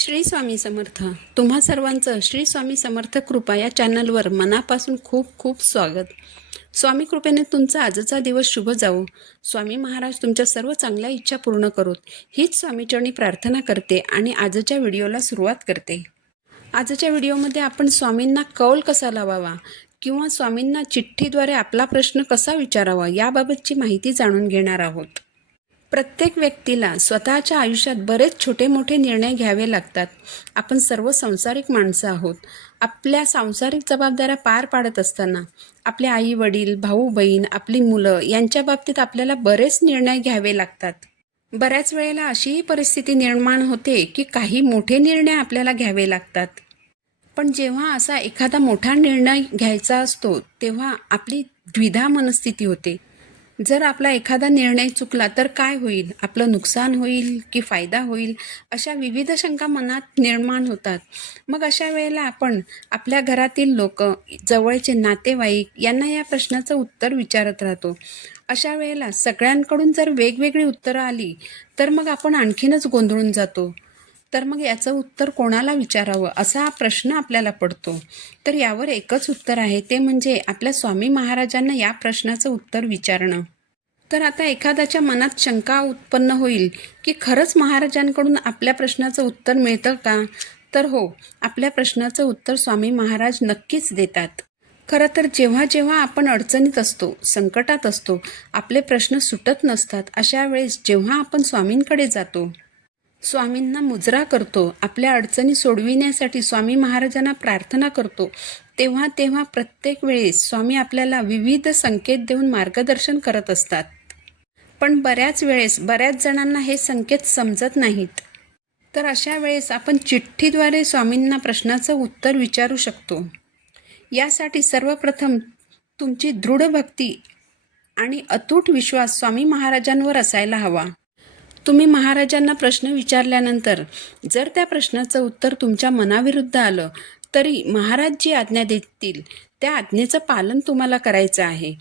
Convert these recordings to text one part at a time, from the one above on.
श्री स्वामी समर्थ. तुम्हा सर्वांचं श्री स्वामी समर्थ कृपा या चॅनलवर मनापासून खूप खूप स्वागत. स्वामी कृपेने तुमचा आजचा दिवस शुभ जावो. स्वामी महाराज तुमच्या सर्व चांगल्या इच्छा पूर्ण करोत हीच स्वामीचरणी प्रार्थना करते आणि आजच्या व्हिडिओला सुरुवात करते. आजच्या व्हिडिओमध्ये आपण स्वामींना कौल कसा लावावा किंवा स्वामींना चिठ्ठीद्वारे आपला प्रश्न कसा विचारावा याबाबतची माहिती जाणून घेणार आहोत. प्रत्येक व्यक्तीला स्वतःच्या आयुष्यात बरेच छोटे मोठे निर्णय घ्यावे लागतात. आपण सर्व सांसारिक माणसं आहोत. आपल्या सांसारिक जबाबदाऱ्या पार पाडत असताना आपले आई वडील, भाऊ बहीण, आपली मुलं यांच्या बाबतीत आपल्याला बरेच निर्णय घ्यावे लागतात. बऱ्याच वेळेला अशीही परिस्थिती निर्माण होते की काही मोठे निर्णय आपल्याला घ्यावे लागतात. पण जेव्हा असा एखादा मोठा निर्णय घ्यायचा असतो तेव्हा आपली द्विधा मनस्थिती होते. जर आपला एखादा निर्णय चुकला तर काय होईल, आपलं नुकसान होईल की फायदा होईल, अशा विविध शंका मनात निर्माण होतात. मग अशा वेळेला आपण आपल्या घरातील लोक, जवळचे नातेवाईक यांना या प्रश्नाचं उत्तर विचारत राहतो. अशा वेळेला सगळ्यांकडून जर वेगवेगळी उत्तरं आली तर मग आपण आणखीनच गोंधळून जातो. तर मग याचं उत्तर कोणाला विचारावं असा प्रश्न आपल्याला पडतो. तर यावर एकच उत्तर आहे, ते म्हणजे आपल्या स्वामी महाराजांना या प्रश्नाचं उत्तर विचारणं. तर आता एखाद्याच्या मनात शंका उत्पन्न होईल की खरंच महाराजांकडून आपल्या प्रश्नाचं उत्तर मिळतं का? तर हो, आपल्या प्रश्नाचं उत्तर स्वामी महाराज नक्कीच देतात. खरं तर जेव्हा जेव्हा आपण अडचणीत असतो, संकटात असतो, आपले प्रश्न सुटत नसतात, अशा वेळेस जेव्हा आपण स्वामींकडे जातो, स्वामींना मुजरा करतो, आपल्या अडचणी सोडविण्यासाठी स्वामी महाराजांना प्रार्थना करतो, तेव्हा तेव्हा प्रत्येक वेळेस स्वामी आपल्याला विविध संकेत देऊन मार्गदर्शन करत असतात. पण बऱ्याच वेळेस बऱ्याच जणांना हे संकेत समजत नाहीत. तर अशा वेळेस आपण चिठ्ठीद्वारे स्वामींना प्रश्नाचं उत्तर विचारू शकतो. यासाठी सर्वप्रथम तुमची दृढ भक्ती आणि अतूट विश्वास स्वामी महाराजांवर असायला हवा. तुम्ही महाराजांना प्रश्न विचारल्यानंतर जर त्या प्रश्नाचं उत्तर तुमच्या मनाविरुद्ध आलं तरी महाराज जी आज्ञा देतील त्या आज्ञेचं पालन तुम्हाला करायचं आहे.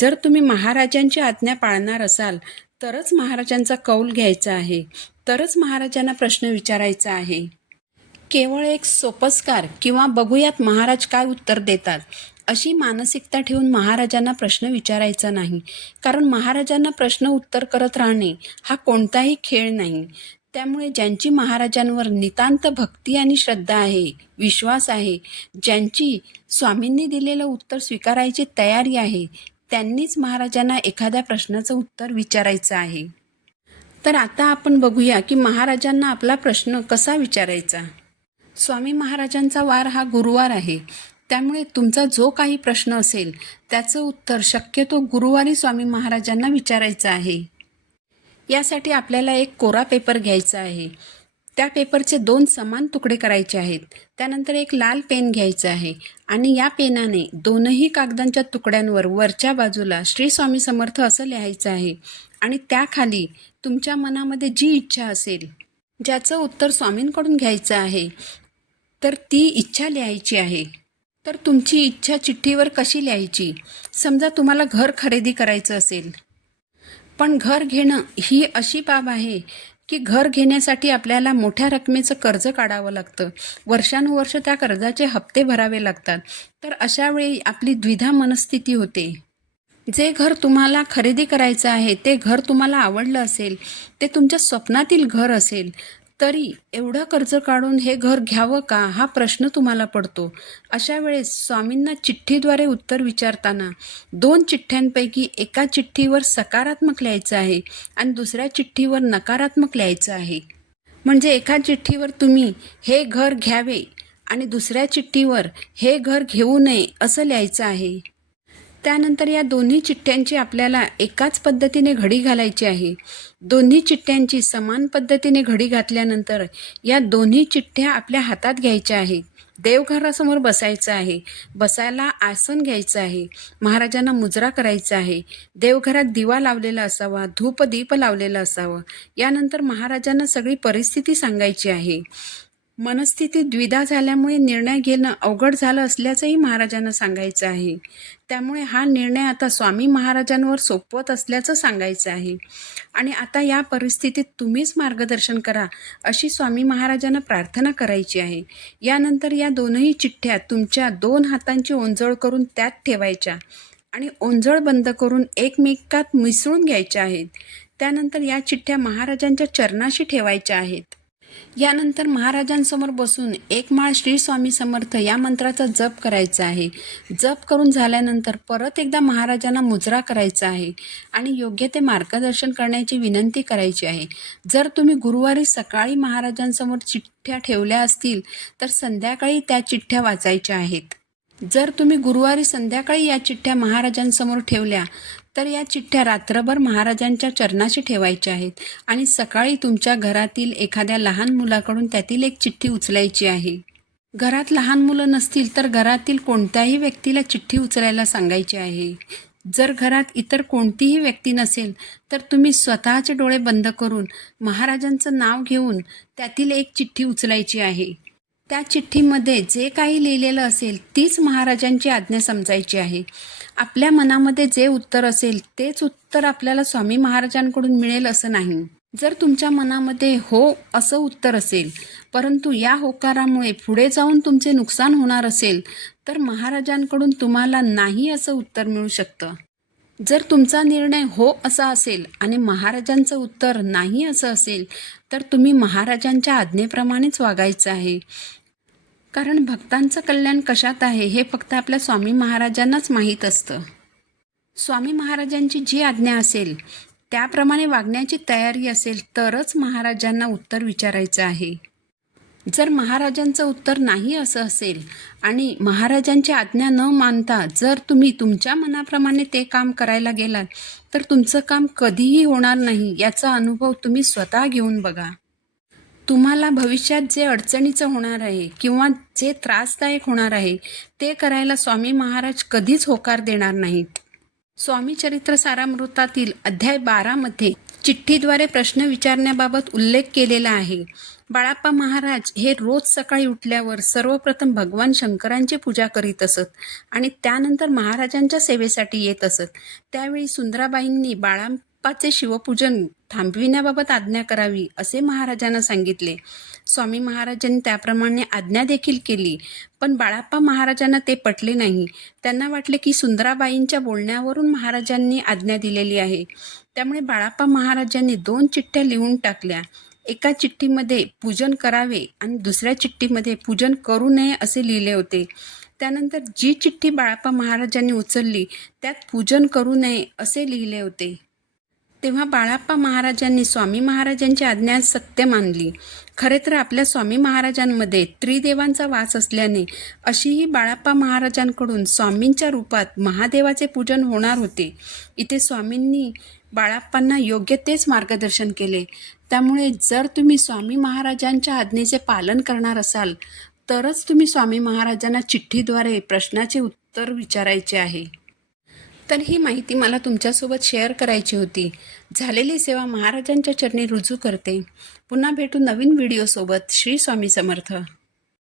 जर तुम्ही महाराजांची आज्ञा पाळणार असाल तरच महाराजांचा कौल घ्यायचा आहे, तरच महाराजांना प्रश्न विचारायचा आहे. केवळ एक सोपस्कार किंवा बघूयात महाराज काय उत्तर देतात अशी मानसिकता ठेवून महाराजांना प्रश्न विचारायचा नाही. कारण महाराजांना प्रश्न उत्तर करत राहणे हा कोणताही खेळ नाही. त्यामुळे ज्यांची महाराजांवर नितांत भक्ती आणि श्रद्धा आहे, विश्वास आहे, ज्यांची स्वामींनी दिलेलं उत्तर स्वीकारायची तयारी आहे, त्यांनीच महाराजांना एखाद्या प्रश्नाचं उत्तर विचारायचं आहे. तर आता आपण बघूया की महाराजांना आपला प्रश्न कसा विचारायचा. स्वामी महाराजांचा वार हा गुरुवार आहे. त्यामुळे तुमचा जो काही प्रश्न असेल त्याचं उत्तर शक्यतो गुरुवारी स्वामी महाराजांना विचारायचं आहे. यासाठी आपल्याला एक कोरा पेपर घ्यायचा आहे. त्या पेपरचे 2 समान तुकडे करायचे आहेत. त्यानंतर एक लाल पेन घ्यायचं आहे आणि या पेनाने दोनही कागदांच्या तुकड्यांवर वरच्या बाजूला श्री स्वामी समर्थ असं लिहायचं आहे आणि त्याखाली तुमच्या मनामध्ये जी इच्छा असेल, ज्याचं उत्तर स्वामींकडून घ्यायचं आहे, तर ती इच्छा लिहायची आहे. तर तुमची इच्छा चिठ्ठीवर कशी लिहायची? समजा तुम्हाला घर खरेदी करायचं असेल, पण घर घेणं ही अशी बाब आहे की घर घेण्यासाठी आपल्याला मोठ्या रकमेचं कर्ज काढावं लागतं. वर्षानुवर्ष त्या कर्जाचे हप्ते भरावे लागतात. तर अशा वेळी आपली द्विधा मनस्थिती होते. जे घर तुम्हाला खरेदी करायचं आहे, ते घर तुम्हाला आवडलं असेल, ते तुमच्या स्वप्नातील घर असेल, तरी एवढं कर्ज काढून हे घर घ्यावं का हा प्रश्न तुम्हाला पडतो. अशा वेळेस स्वामींना चिठ्ठीद्वारे उत्तर विचारताना 2 चिठ्ठ्यांपैकी एका चिठ्ठीवर सकारात्मक लिहायचं आहे आणि दुसऱ्या चिठ्ठीवर नकारात्मक लिहायचं आहे. म्हणजे एका चिठ्ठीवर तुम्ही हे घर घ्यावे आणि दुसऱ्या चिठ्ठीवर हे घर घेऊ नये असं लिहायचं आहे. त्यानंतर या दोन्ही चिठ्ठ्यांची आपल्याला एकाच पद्धतीने घडी घालायची आहे. दोन्ही चिठ्ठ्यांची समान पद्धतीने घडी घातल्यानंतर या दोन्ही चिठ्ठ्या आपल्या हातात घ्यायच्या आहेत. देवघरासमोर बसायचं आहे. बसायला आसन घ्यायचं आहे. महाराजांना मुजरा करायचा आहे. देवघरात दिवा लावलेला असावा, धूप दीप लावलेलं असावं. यानंतर महाराजांना सगळी परिस्थिती सांगायची आहे. मनस्थिती द्विधा झाल्यामुळे निर्णय घेणं अवघड झालं असल्याचंही महाराजांना सांगायचं आहे. त्यामुळे हा निर्णय आता स्वामी महाराजांवर सोपवत असल्याचं सांगायचं आहे. आणि आता या परिस्थितीत तुम्हीच मार्गदर्शन करा अशी स्वामी महाराजांना प्रार्थना करायची आहे. यानंतर या दोनही चिठ्ठ्या तुमच्या 2 हातांची ओंजळ करून त्यात ठेवायच्या आणि ओंजळ बंद करून एकमेकात मिसळून घ्यायच्या आहेत. त्यानंतर या चिठ्ठ्या महाराजांच्या चरणाशी ठेवायच्या आहेत. यानंतर महाराजांसमोर बसून एक माळ श्री स्वामी समर्थ या मंत्राचा जप करायचा आहे. जप करून झाल्यानंतर परत एकदा महाराजांना मुजरा करायचा आहे आणि योग्य ते मार्गदर्शन करण्याची विनंती करायची आहे. जर तुम्ही गुरुवारी सकाळी महाराजांसमोर चिठ्ठ्या ठेवल्या असतील तर संध्याकाळी त्या चिठ्ठ्या वाचायच्या आहेत. जर तुम्ही गुरुवारी संध्याकाळी या चिठ्ठ्या महाराजांसमोर ठेवल्या तर या चिठ्ठ्या रात्रभर महाराजांच्या चरणाशी ठेवायच्या आहेत आणि सकाळी तुमच्या घरातील एखाद्या लहान मुलाकडून त्यातील एक चिठ्ठी उचलायची आहे. घरात लहान मुलं नसतील तर घरातील कोणत्याही व्यक्तीला चिठ्ठी उचलायला सांगायची आहे. जर घरात इतर कोणतीही व्यक्ती नसेल तर तुम्ही स्वतःचे डोळे बंद करून महाराजांचं नाव घेऊन त्यातील एक चिठ्ठी उचलायची आहे. त्या चिठ्ठीमध्ये जे काही लिहिलेलं असेल तीच महाराजांची आज्ञा समजायची आहे. आपल्या मनामध्ये जे उत्तर असेल तेच उत्तर आपल्याला स्वामी महाराजांकडून मिळेल असं नाही. जर तुमच्या मनामध्ये हो असं उत्तर असेल परंतु या होकारामुळे पुढे जाऊन तुमचे नुकसान होणार असेल तर महाराजांकडून तुम्हाला नाही असं उत्तर मिळू शकतं. जर तुमचा निर्णय हो असा असेल आणि महाराजांचं उत्तर नाही असं असेल तर तुम्ही महाराजांच्या आज्ञेप्रमाणेच वागायचं आहे. कारण भक्तांचं कल्याण कशात आहे हे फक्त आपल्या स्वामी महाराजांनाच माहीत असतं. स्वामी महाराजांची जी आज्ञा असेल त्याप्रमाणे वागण्याची तयारी असेल तरच महाराजांना उत्तर विचारायचं आहे. जर महाराजांचं उत्तर नाही असं असेल आणि महाराजांची आज्ञा न मानता जर तुम्ही तुमच्या मनाप्रमाणे ते काम करायला गेलात तर तुमचं काम कधीही होणार नाही याचा अनुभव तुम्ही स्वतः घेऊन बघा. तुम्हाला भविष्यात जे अडचणीचं होणार आहे किंवा जे त्रासदायक होणार आहे ते करायला स्वामी महाराज कधीच होकार देणार नाहीत. स्वामी चरित्र सारामृतातील अध्याय 12 मध्ये चिठ्ठीद्वारे प्रश्न विचारण्याबाबत उल्लेख केलेला आहे. बाळाप्पा महाराज हे रोज सकाळी उठल्यावर सर्वप्रथम भगवान शंकरांची पूजा करीत असत आणि त्यानंतर महाराजांच्या सेवेसाठी येत असत. त्यावेळी सुंदराबाईंनी बाळाप्पाचे शिवपूजन थांबविण्याबाबत आज्ञा करावी असे महाराजांना सांगितले. स्वामी महाराजांनी त्याप्रमाणे आज्ञा देखील केली, पण बाळाप्पा महाराजांना ते पटले नाही. त्यांना वाटले की सुंदराबाईंच्या बोलण्यावरून महाराजांनी आज्ञा दिलेली आहे. त्यामुळे बाळाप्पा महाराजांनी 2 चिठ्ठ्या लिहून टाकल्या. एका चिठ्ठीमध्ये पूजन करावे आणि दुसऱ्या चिठ्ठीमध्ये पूजन करू नये असे लिहिले होते. त्यानंतर जी चिठ्ठी बाळाप्पा महाराजांनी उचलली त्यात पूजन करू नये असे लिहिले होते. तेव्हा बाळाप्पा महाराजांनी स्वामी महाराजांची आज्ञा सत्य मानली. खरे तर आपल्या स्वामी महाराजांमध्ये त्रिदेवांचा वास असल्याने अशीही बाळाप्पा महाराजांकडून स्वामींच्या रूपात महादेवाचे पूजन होणार होते. इथे स्वामींनी बाळाप्पांना योग्य तेच मार्गदर्शन केले. त्यामुळे जर तुम्ही स्वामी महाराजांच्या आज्ञेचे पालन करणार असाल तरच तुम्ही स्वामी महाराजांना चिठ्ठीद्वारे प्रश्नाचे उत्तर विचारायचे आहे. तर ही माहिती मला तुमच्यासोबत शेअर करायची होती. झालेली सेवा महाराजांच्या चरणी रुजू करते. पुन्हा भेटू नवीन व्हिडिओसोबत. श्री स्वामी समर्थ.